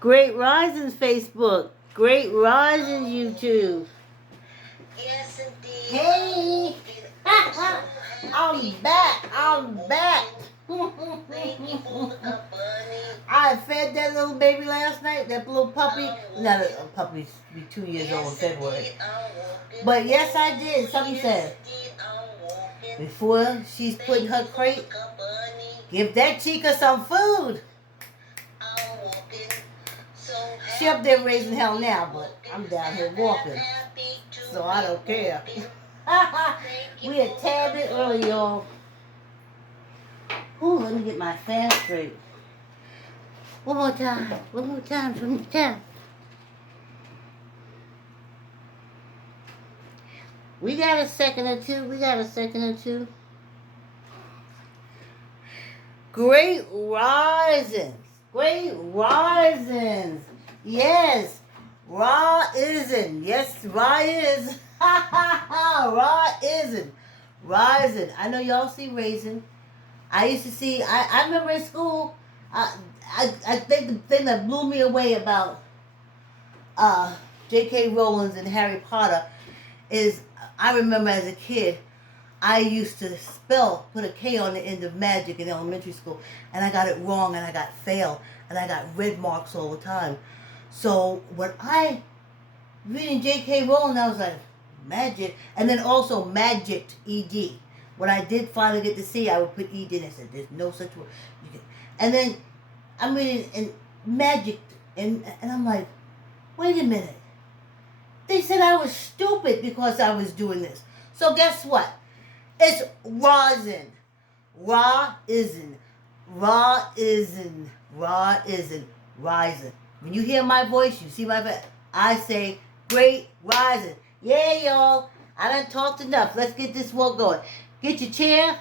Great Risings Facebook. Great Risings YouTube. Hey! I'm back. I fed that little baby last night, that little puppy. Not a puppy, be 2 years old in February. But yes, I did. Something said, before she's put in her crate, give that chica some food. She up there raising hell now, but I'm down here walking, so I don't care. We a tad bit early, y'all. Ooh, let me get my fan straight. One more time. We got a second or two. Great risings. Yes. Rising. Yes, rise. Rising. I know y'all see raisin. I used to see, I remember in school, I think the thing that blew me away about J.K. Rowling and Harry Potter is, I remember as a kid, I used to put a K on the end of magic in elementary school, and I got it wrong, and I got failed, and I got red marks all the time. So when I reading J.K. Rowling, I was like, magic, and then also magicked, E-D. When I did finally get to see, I would put E-D, and I said, there's no such word. And then I'm reading and magicked, and I'm like, wait a minute. They said I was stupid because I was doing this. So guess what? It's rising. Rising. When you hear my voice, you see my face, I say, great rising. Yeah, y'all. I done talked enough. Let's get this walk going. Get your chair.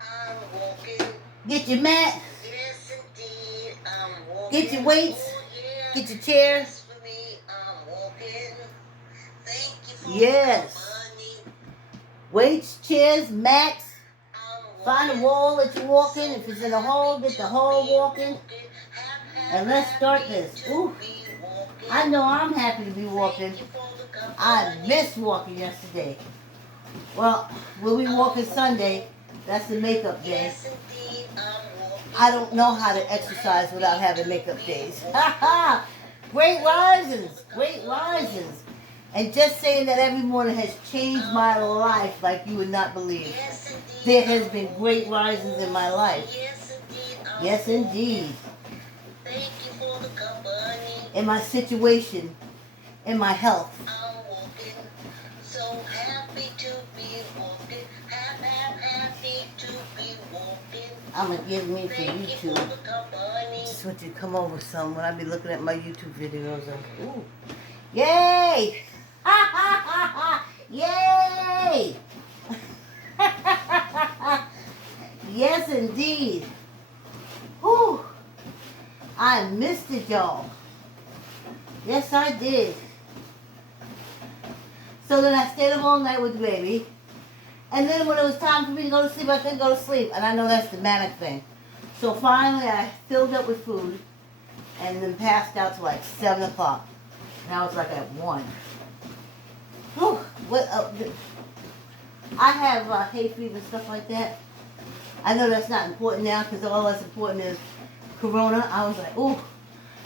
I'm walking. Get your mat. Yes, indeed. I'm walking. Get your weights. Oh, yeah. Get your chairs. Yes, for me, I'm walking. Thank you for the company. Weights, chairs, mats. Find a wall that you walk in. If it's in a hole, get the hole walking. And let's start this. Ooh. I know I'm happy to be walking. I missed walking yesterday. Well, we'll be walking Sunday. That's the makeup day. I don't know how to exercise without having makeup days. Great risings. And just saying that every morning has changed my life like you would not believe. There has been great risings in my life. Yes, indeed. In my situation, in my health. So happy to be walking. Happy to be walking. I'm going to give me for YouTube. I just want you to come over some when I be looking at my YouTube videos. Ooh. Yay! Yay! Yes, indeed. Whew. I missed it, y'all. Yes, I did. So then I stayed up all night with the baby. And then when it was time for me to go to sleep, I couldn't go to sleep. And I know that's the manic thing. So finally I filled up with food and then passed out to like 7 o'clock. And I was like at 1. Whew. I have hay fever and stuff like that. I know that's not important now because all that's important is corona. I was like, ooh.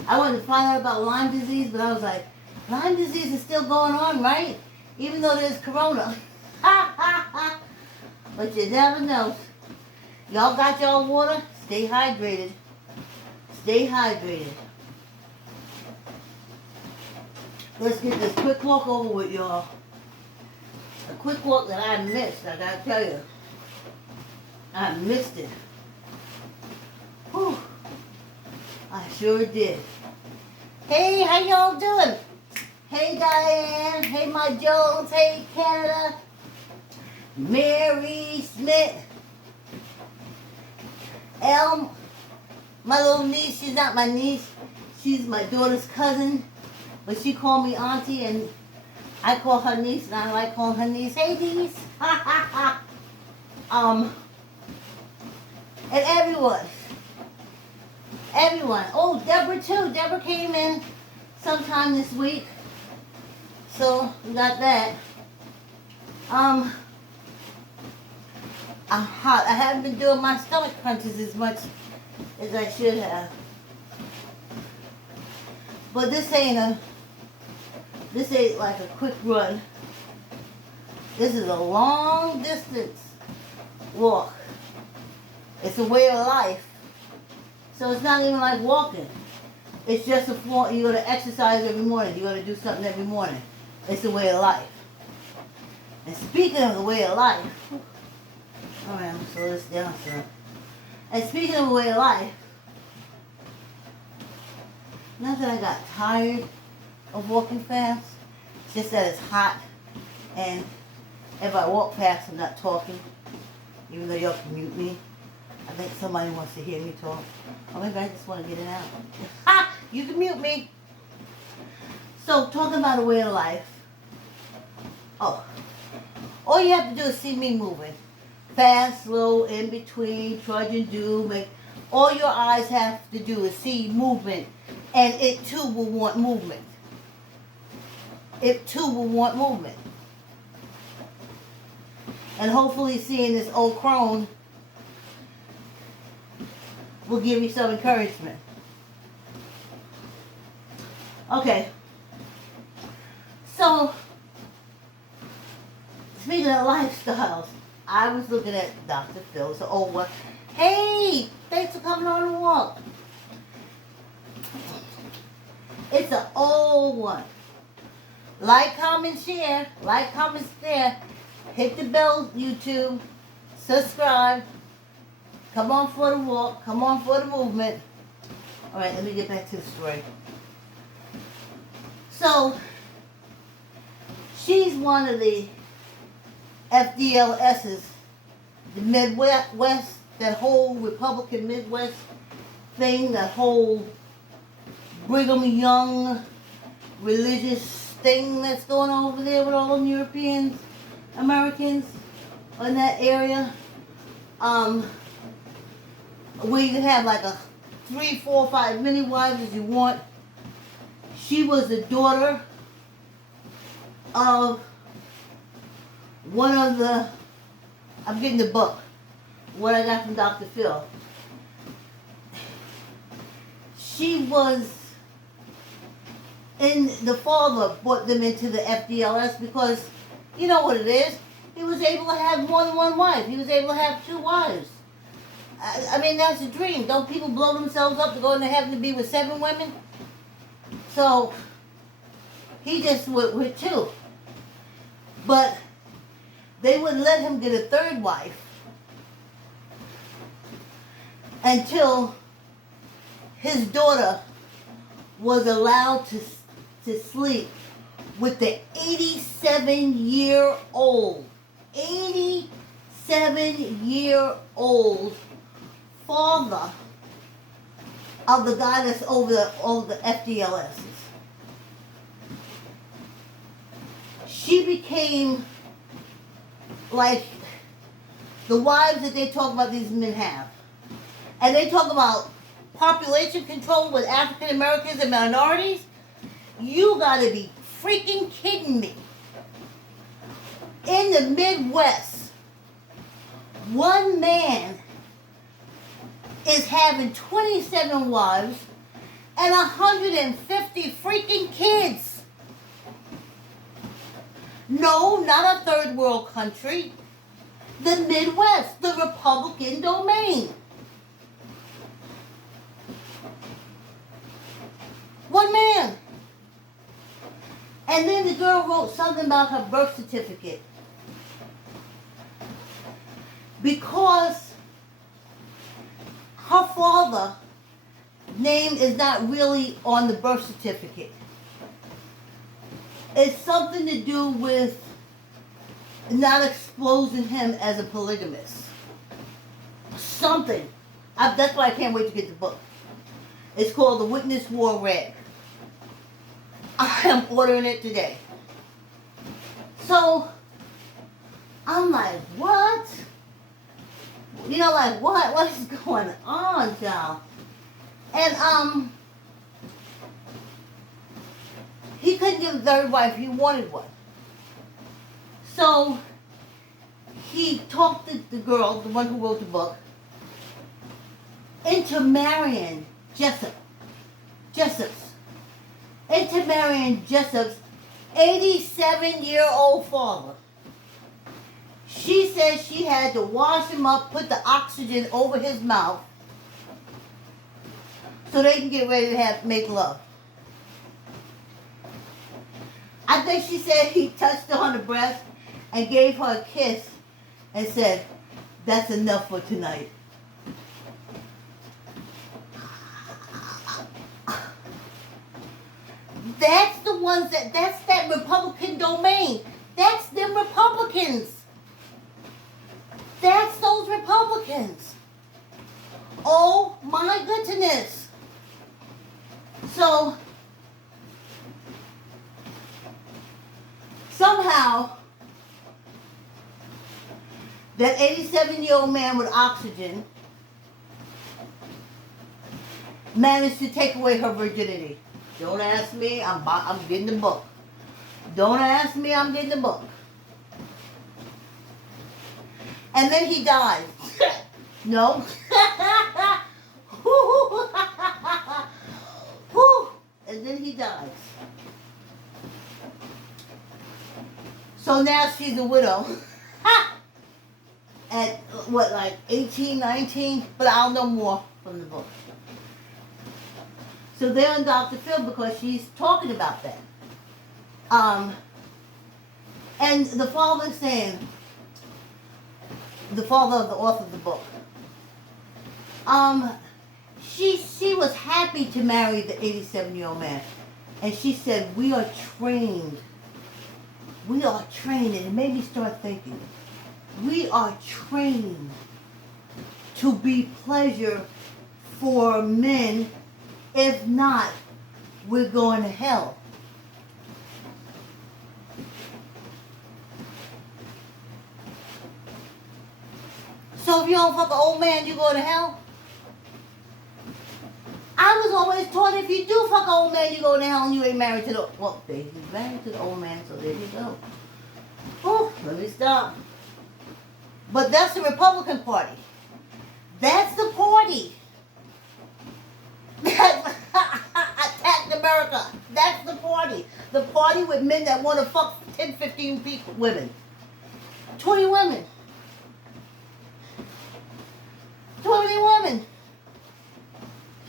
I wanted to find out about Lyme disease, but I was like, Lyme disease is still going on, right? Even though there's corona. But you never know. Y'all got y'all water? Stay hydrated. Let's get this quick walk over with y'all. A quick walk that I missed, I gotta tell you. I missed it. Whew. I sure did. Hey, how y'all doing? Hey, Diane. Hey, my Jones. Hey, Canada. Mary Smith. Elm. My little niece. She's not my niece. She's my daughter's cousin. But she called me auntie, and I call her niece, and I like calling her niece. Hey, niece. And everyone. Everyone. Oh, Deborah too. Deborah came in sometime this week. So we got that. I'm hot. I haven't been doing my stomach crunches as much as I should have. But this ain't like a quick run. This is a long distance walk. It's a way of life. So it's not even like walking. It's just a form. You're going to exercise every morning. You're going to do something every morning. It's a way of life. And speaking of the way of life, all right, I'm going to slow this down, sir. And speaking of the way of life, not that I got tired of walking fast, it's just that it's hot, and if I walk fast, I'm not talking, even though y'all can mute me. I think somebody wants to hear me talk. Or maybe I just want to get it out. Ha! You can mute me. So, talking about a way of life. Oh. All you have to do is see me moving. Fast, slow, in between, trudge and do. All your eyes have to do is see movement. And it too will want movement. It too will want movement. And hopefully seeing this old crone will give you some encouragement. Okay. So, speaking of lifestyles, I was looking at Dr. Phil. It's an old one. Hey, thanks for coming on the walk. It's an old one. Like, comment, share. Like, comment, share. Hit the bell, YouTube. Subscribe. Come on for the walk. Come on for the movement. All right, let me get back to the story. So, she's one of the FDLSs, the Midwest, that whole Republican Midwest thing, that whole Brigham Young religious thing that's going on over there with all them Europeans, Americans in that area. Where you can have like a 3, 4, 5 many wives as you want. She was the daughter of one of the, I'm getting the book, what I got from Dr. Phil. She was the father brought them into the FDLS because, you know what it is, he was able to have more than one wife. He was able to have 2 wives. I mean, that's a dream. Don't people blow themselves up to go into heaven to be with 7 women? So, he just went with 2. But they wouldn't let him get a 3rd wife until his daughter was allowed to sleep with the 87-year-old father of the guy that's over the FDLSs. She became like the wives that they talk about these men have. And they talk about population control with African Americans and minorities. You gotta be freaking kidding me. In the Midwest, one man is having 27 wives and 150 freaking kids. No, not a 3rd world country. The Midwest, the Republican domain. One man. And then the girl wrote something about her birth certificate. Because her father's name is not really on the birth certificate. It's something to do with not exposing him as a polygamist. Something. That's why I can't wait to get the book. It's called The Witness Wore Red. I am ordering it today. So, I'm like, what? You know, like, what? What is going on, y'all? And he couldn't give a third wife. He wanted one. So he talked the girl, the one who wrote the book, into marrying Jessup's 87-year-old father. She said she had to wash him up, put the oxygen over his mouth so they can get ready to make love. I think she said he touched her on the breast and gave her a kiss and said, "That's enough for tonight." That's the ones that's that Republican domain. That's them Republicans. That's those Republicans. Oh my goodness. So somehow that 87-year-old man with oxygen managed to take away her virginity. Don't ask me, I'm getting the book. Don't ask me, I'm getting the book. And then he died. No. And then he dies. So now she's a widow. At what, like 18, 19? But I'll know more from the book. So they're on Dr. Phil because she's talking about that. And the father's saying, the father of the author of the book, she was happy to marry the 87-year-old man. And she said, we are trained, and it made me start thinking, we are trained to be pleasure for men. If not, we're going to hell. So if you don't fuck an old man, you go to hell? I was always taught if you do fuck an old man, you go to hell and you ain't married to the... Well, he's married to the old man, so there you go. Oh, let me stop. But that's the Republican Party. That's the party that attacked America. That's the party. The party with men that want to fuck 10, 15 people, women. 20 women. 20 women.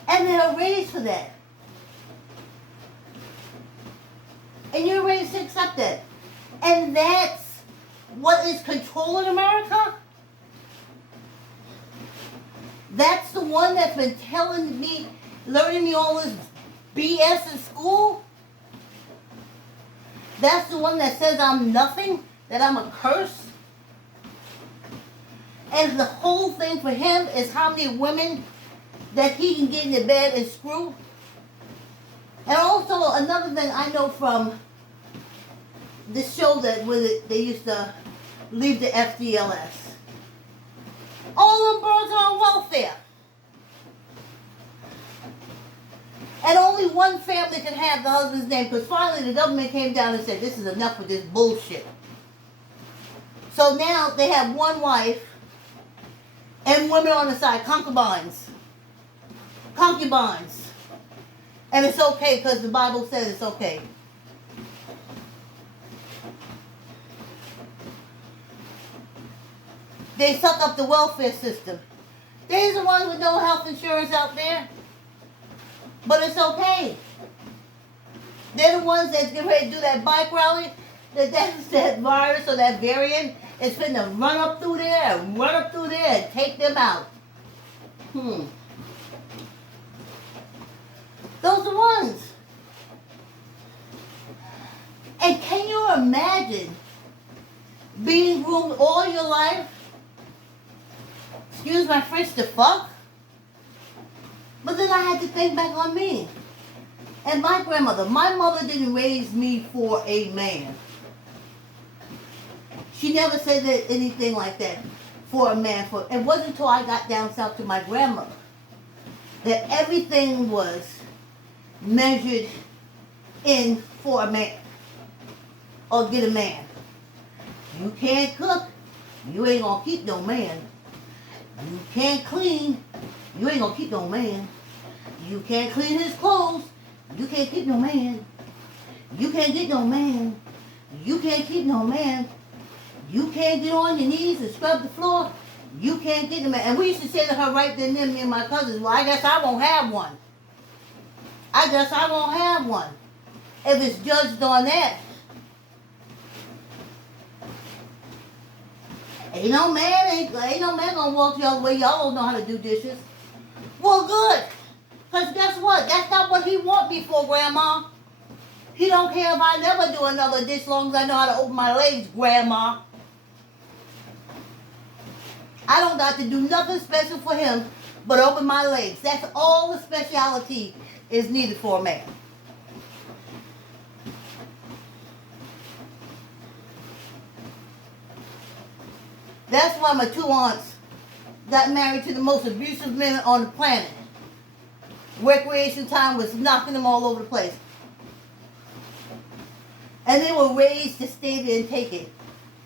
And they're raised for that. And you're raised to accept that. And that's what is controlling America? That's the one that's been telling me, learning me all this BS in school? That's the one that says I'm nothing? That I'm a curse? And the whole thing for him is how many women that he can get in the bed and screw? And also another thing I know from this show that they used to leave the FDLS. All them birds are on welfare. And only one family can have the husband's name because finally the government came down and said, this is enough with this bullshit. So now they have one wife and women on the side, concubines. Concubines. And it's okay because the Bible says it's okay. They suck up the welfare system. They're the ones with no health insurance out there. But it's okay. They're the ones that's getting ready to do that bike rally. That virus or that variant is finna run up through there and take them out. Those are ones. And can you imagine being groomed all your life? Excuse my French, to fuck? But then I had to think back on me. And my grandmother. My mother didn't raise me for a man. She never said anything like that for a man. It wasn't until I got down south to my grandmother that everything was measured in for a man or get a man. You can't cook, you ain't gonna keep no man. You can't clean, you ain't gonna keep no man. You can't clean his clothes, you can't keep no man. You can't get no man. You can't keep no man. You can't get on your knees and scrub the floor. You can't get no man. And we used to say to her right then and there, me and my cousins, well, I guess I won't have one. I guess I won't have one. If it's judged on that. Ain't no man gonna walk the other way. Y'all don't know how to do dishes. Well, good. Because guess what? That's not what he want me for, Grandma. He don't care if I never do another dish as long as I know how to open my legs, Grandma. I don't got to do nothing special for him but open my legs. That's all the speciality is needed for a man. That's why my two aunts got married to the most abusive men on the planet. Recreation time was knocking them all over the place. And they were raised to stay there and take it.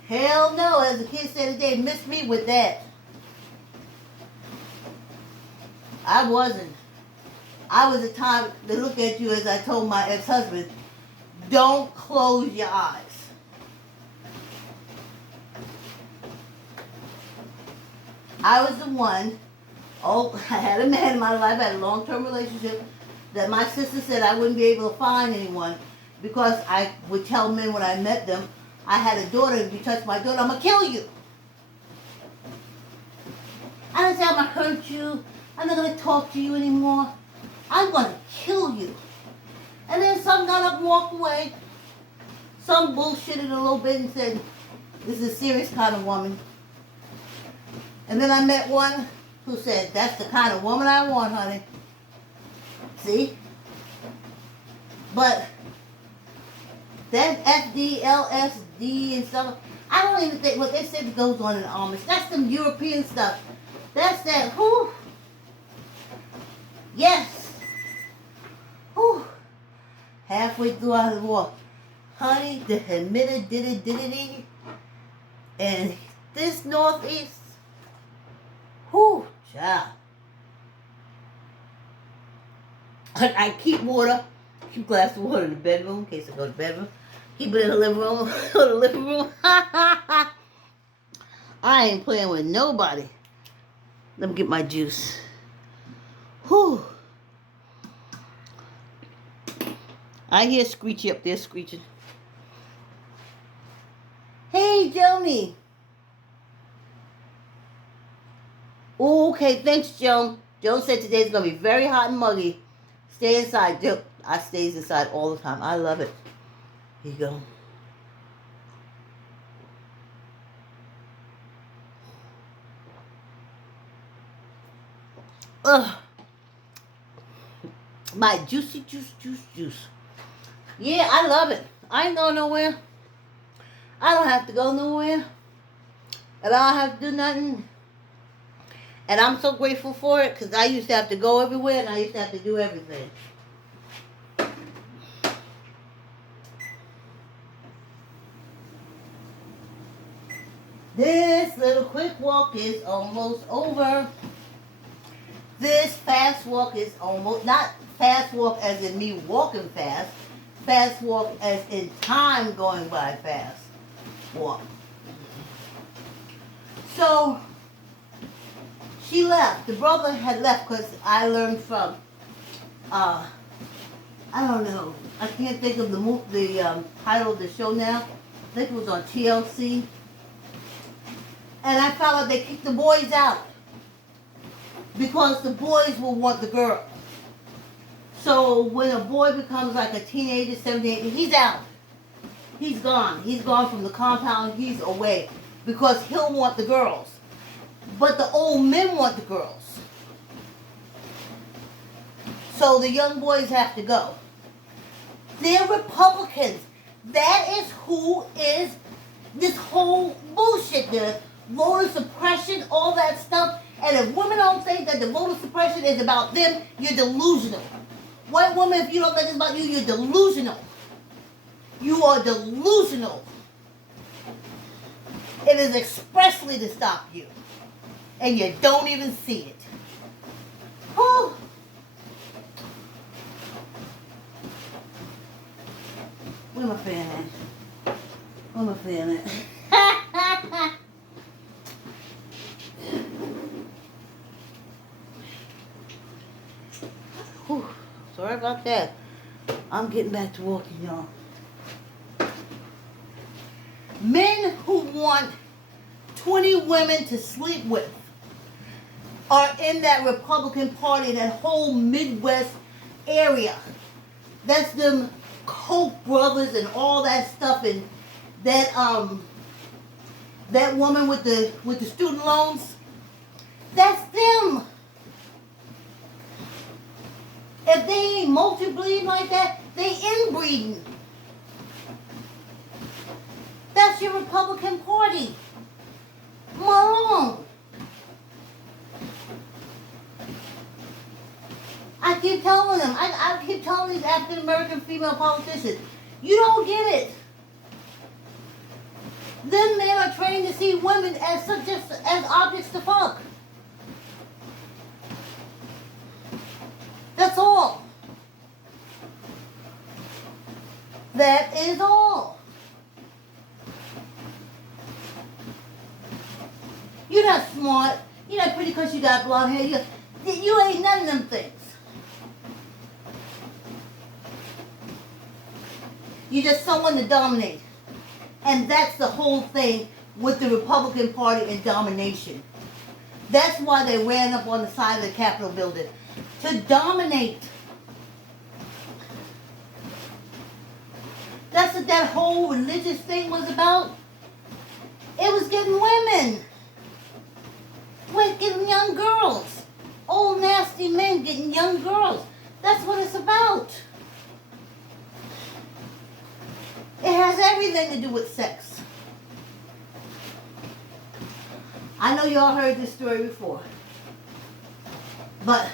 Hell no, as the kids said today, miss me with that. I wasn't. I was the time to look at you as I told my ex-husband, don't close your eyes. I was the one, I had a man in my life, I had a long-term relationship, that my sister said I wouldn't be able to find anyone because I would tell men when I met them, I had a daughter, if you touch my daughter, I'm going to kill you. I didn't say I'm going to hurt you, I'm not going to talk to you anymore, I'm going to kill you. And then some got up and walked away. Some bullshitted a little bit and said, this is a serious kind of woman. And then I met one who said, that's the kind of woman I want, honey. See? But that FD, LSD and stuff, I don't even think what they said goes on in the Amish. That's some European stuff. That's that, whew. Yes. Whew. Halfway through I walk. Honey, the humidity and this northeast. Whew, child. I keep water, keep a glass of water in the bedroom in case I go to the bedroom. Keep it in the living room, go to the living room. I ain't playing with nobody. Let me get my juice. Whew. I hear Screechy up there screeching. Hey, Joni. Okay, thanks, Joan. Joan said today's going to be very hot and muggy. Stay inside. I stays inside all the time. I love it. Here you go. Ugh. My juicy juice. Yeah, I love it. I ain't going nowhere. I don't have to go nowhere. And I don't have to do nothing. And I'm so grateful for it because I used to have to go everywhere and I used to have to do everything. This little quick walk is almost over. This fast walk is almost, not fast walk as in me walking fast, fast walk as in time going by fast walk. So, she left. The brother had left because I learned from, I don't know, I can't think of the title of the show now. I think it was on TLC. And I found out they kicked the boys out because the boys will want the girl. So when a boy becomes like a teenager, 17, he's out. He's gone. He's gone from the compound. He's away because he'll want the girls. But the old men want the girls. So the young boys have to go. They're Republicans. That is who is this whole bullshit. The voter suppression, all that stuff And if women don't think that the voter suppression is about them, you're delusional. White woman, if you don't think it's about you, you're delusional. You are delusional. It is expressly to stop you. And you don't even see it. Oh. Where my fan at? Where my fan at? Whew. Sorry about that. I'm getting back to walking, y'all. Men who want 20 women to sleep with are in that Republican Party, that whole Midwest area. That's them Koch brothers and all that stuff, and that that woman with the student loans. That's them. If they ain't multi-breeding like that, they inbreeding. That's your Republican Party. Malone. I keep telling them, I keep telling these African American female politicians, you don't get it. Them men are trained to see women as as objects to fuck. That's all. That is all. You're not smart. You're not pretty because you got blonde hair. You ain't none of them things. You're just someone to dominate. And that's the whole thing with the Republican Party and domination. That's why they ran up on the side of the Capitol building. To dominate. That's what that whole religious thing was about. It was getting women. With getting young girls. Old nasty men getting young girls. That's what it's about. It has everything to do with sex. I know y'all heard this story before. But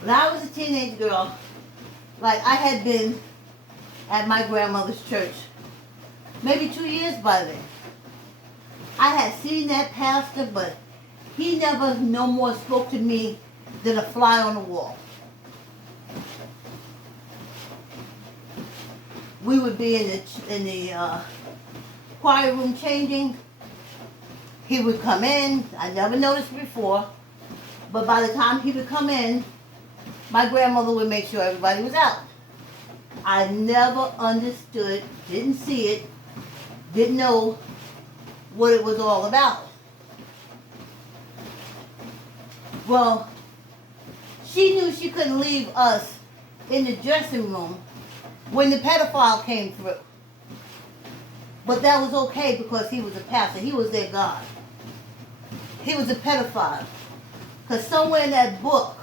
when I was a teenage girl, like I had been at my grandmother's church maybe 2 years by then. I had seen that pastor, but he never no more spoke to me than a fly on the wall. We would be in the choir room changing. He would come in. I never noticed before, but by the time he would come in, my grandmother would make sure everybody was out. I never understood, didn't see it, didn't know what it was all about. Well, she knew she couldn't leave us in the dressing room when the pedophile came through. But that was okay because he was a pastor. He was their God. He was a pedophile. Because somewhere in that book,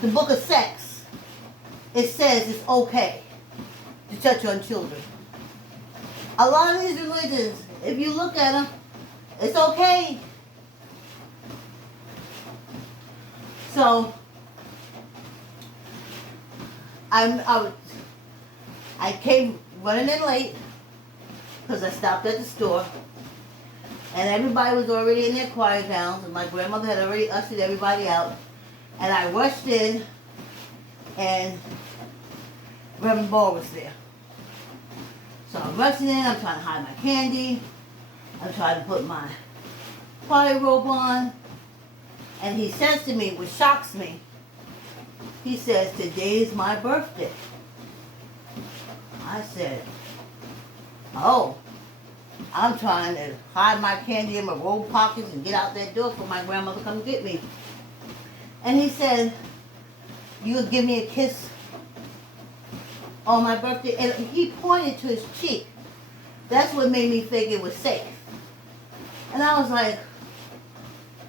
the book of sex, it says it's okay to touch on children. A lot of these religions, if you look at them, it's okay. So, I came running in late because I stopped at the store, and everybody was already in their choir gowns, and my grandmother had already ushered everybody out, and I rushed in, and Reverend Ball was there. So I'm rushing in, I'm trying to hide my candy, I'm trying to put my choir robe on, and he says to me, which shocks me, he says, "Today is my birthday." I said, "Oh, I'm trying to hide my candy in my robe pockets and get out that door for my grandmother to come get me." And he said, "You would give me a kiss on my birthday?" And he pointed to his cheek. That's what made me think it was safe. And I was like,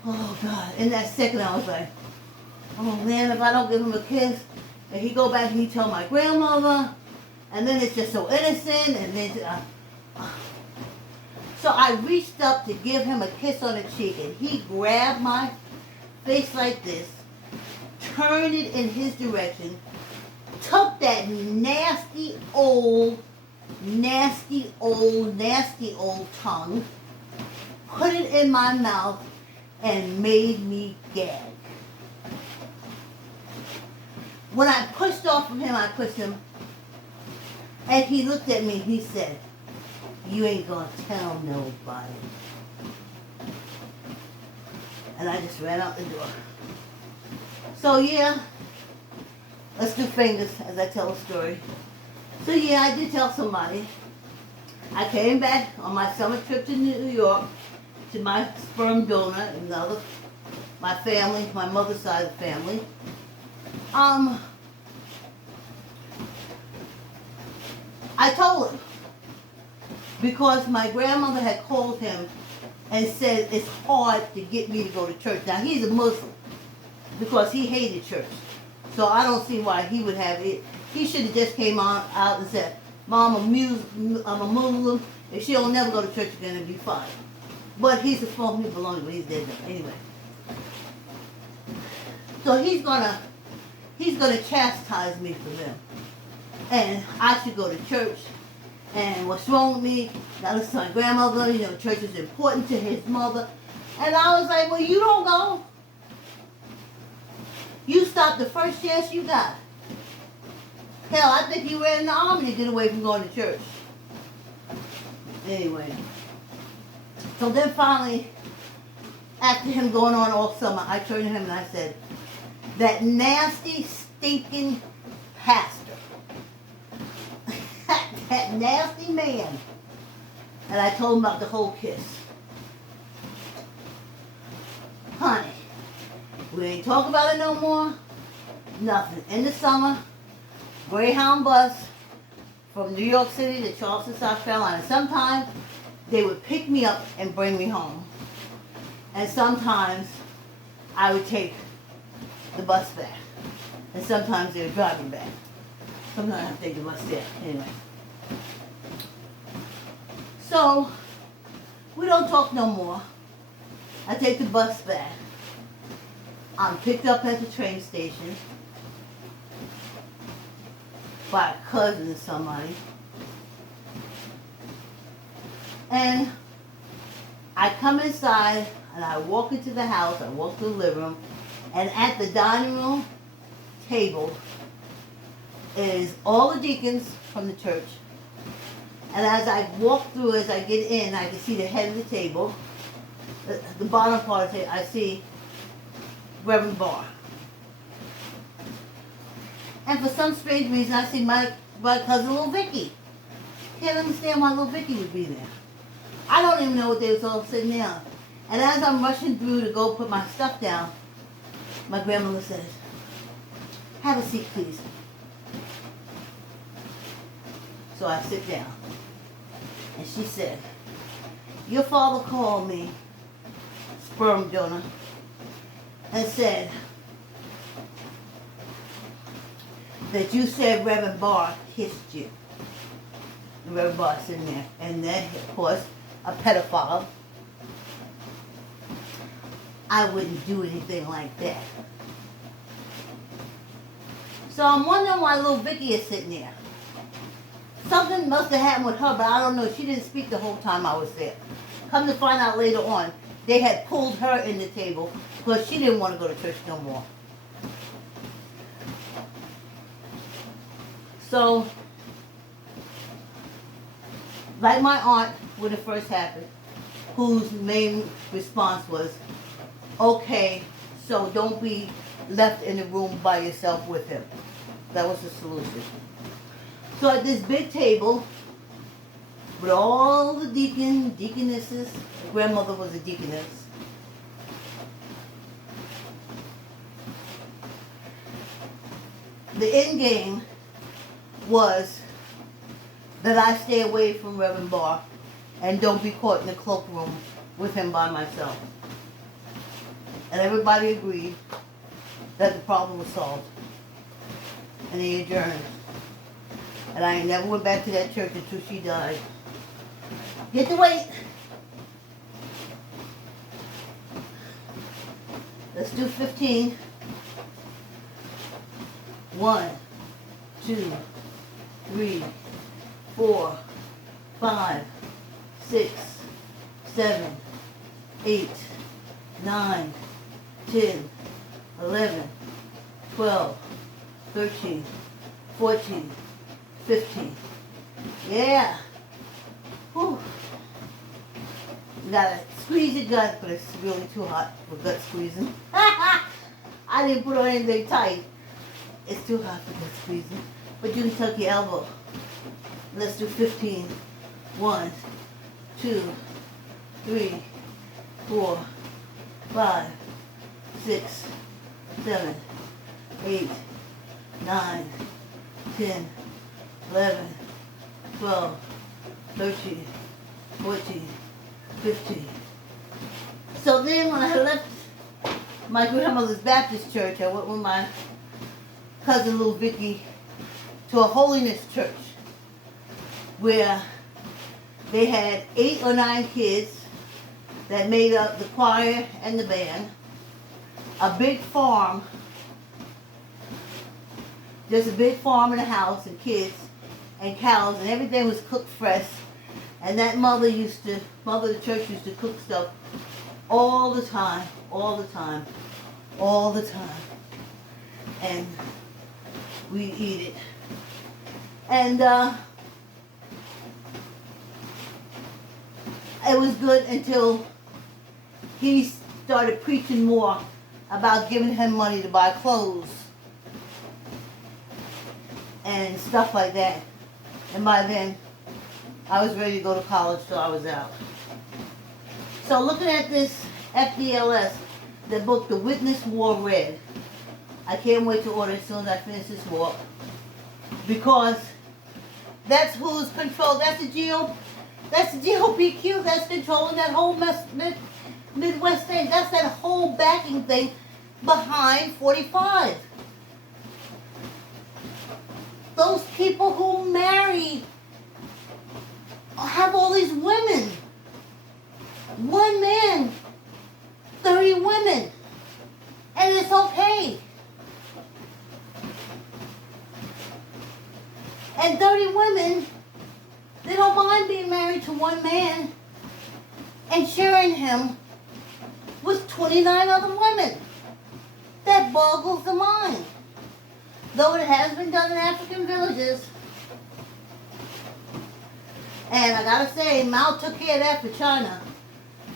oh God. In that second I was like, oh man, if I don't give him a kiss, and he go back and he tell my grandmother, and then it's just so innocent, and then So I reached up to give him a kiss on the cheek, and he grabbed my face like this, turned it in his direction, took that nasty old tongue, put it in my mouth, and made me gag. When I pushed off from him, I pushed him, and he looked at me and he said, "You ain't gonna tell nobody." And I just ran out the door. So yeah, let's do fingers as I tell a story. So yeah, I did tell somebody. I came back on my summer trip to New York to my sperm donor and my family, my mother's side of the family. I told him because my grandmother had called him and said it's hard to get me to go to church. Now he's a Muslim because he hated church. So I don't see why he would have it. He should have just came out and said, "Mom, I'm a Muslim. If she don't never go to church again, it'll be fine." But he's a phony baloney, but he's dead now. Anyway. So he's gonna chastise me for them. And I should go to church. And what's wrong with me? Now listen to my grandmother, church is important to his mother. And I was like, well, you don't go. You stop the first chance you got. Hell, I think you ran in the army to get away from going to church. Anyway. So then finally, after him going on all summer, I turned to him and I said, that nasty, stinking pastor. That nasty man. And I told him about the whole kiss. Honey, we ain't talk about it no more. Nothing. In the summer, Greyhound bus from New York City to Charleston, South Carolina. Sometimes they would pick me up and bring me home. And sometimes I would take the bus back. And sometimes they would drive me back. Sometimes I would take the bus there. Anyway. So, we don't talk no more. I take the bus back. I'm picked up at the train station by a cousin or somebody. And I come inside and I walk into the house, I walk to the living room, and at the dining room table is all the deacons from the church. And as I walk through, as I get in, I can see the head of the table, the bottom part of the table, I see Reverend Barr. And for some strange reason, I see my cousin, Little Vicky. Can't understand why Little Vicky would be there. I don't even know what they was all sitting down. And as I'm rushing through to go put my stuff down, my grandmother says, "Have a seat, please." So I sit down. And she said, "Your father called me, sperm donor, and said that you said Reverend Barr kissed you." And Reverend Barr sitting there. And then, of course, a pedophile. I wouldn't do anything like that. So I'm wondering why Little Vicky is sitting there. Something must have happened with her, but I don't know. She didn't speak the whole time I was there. Come to find out later on, they had pulled her in the table because she didn't want to go to church no more. So, like my aunt when it first happened, whose main response was, "Okay, so don't be left in the room by yourself with him." That was the solution. So at this big table, with all the deaconesses, grandmother was a deaconess. The end game was that I stay away from Reverend Barr and don't be caught in the cloakroom with him by myself. And everybody agreed that the problem was solved. And they adjourned. And I never went back to that church until she died. Get the weight. Let's do 15. 1, 2, 3, 4, 5, 6, 7, 8, 9, 10, 11, 12, 13, 14, 15. Yeah. Whew. You gotta squeeze your gut, but it's really too hot for gut squeezing. I didn't put on anything tight. It's too hot for gut squeezing. But you can tuck your elbow. Let's do 15. 1, 2, 3, 4, 5, 6, 7, 8, 9, 10, 11, 12, 13, 14, 15. So then when I left my grandmother's Baptist church, I went with my cousin little Vicky to a holiness church where they had 8 or 9 kids that made up the choir and the band, a big farm, just a big farm and a house and kids and cows, and everything was cooked fresh. And that mother of the church used to cook stuff all the time, all the time, all the time. And we'd eat it. And it was good until he started preaching more about giving him money to buy clothes and stuff like that. And by then, I was ready to go to college, so I was out. So looking at this FDLS, the book, The Witness Wore Red. I can't wait to order it as soon as I finish this walk. Because that's who's controlled. That's the GOPQ that's controlling that whole Midwest thing. That's that whole backing thing behind 45. Those people who marry have all these women. One man, 30 women. And it's okay. And 30 women, they don't mind being married to one man and sharing him with 29 other women. That boggles the mind. Though it has been done in African villages. And I gotta say, Mao took care of that for China.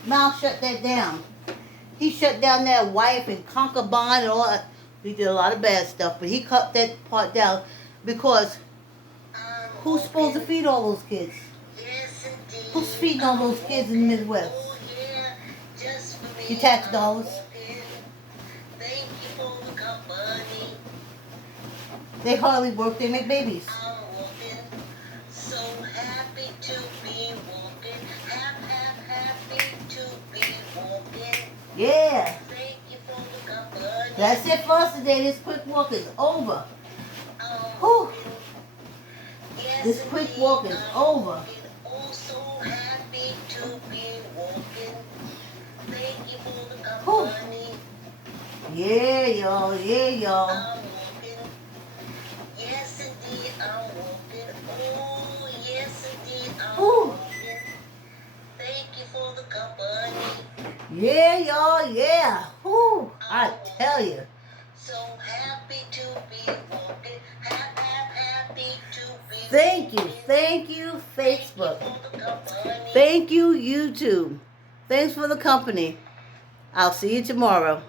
Mao shut that down. He shut down that wife and concubine and all that. He did a lot of bad stuff, but he cut that part down because who's supposed to feed all those kids? Who's feeding all those kids in the Midwest? Your tax dollars. They hardly work, they make babies. So happy to be walking. Happy to be walking. Yeah. Thank you for the company. That's it for us today. This quick walk is over. Whew. Yes, This quick walk is over. Also happy to be walking. Thank you for the Whew. company. Yeah, y'all. Yeah, y'all. I'm walking. Yes, indeed, I'm walking. Oh, yes, indeed, I'm Whew. walking. Thank you for the company. Yeah, y'all. Yeah. Whew. I tell you. So happy to be walking. Happy to be Thank you. walking. Thank you, Facebook. For the company. Thank you, YouTube. Thanks for the company. I'll see you tomorrow.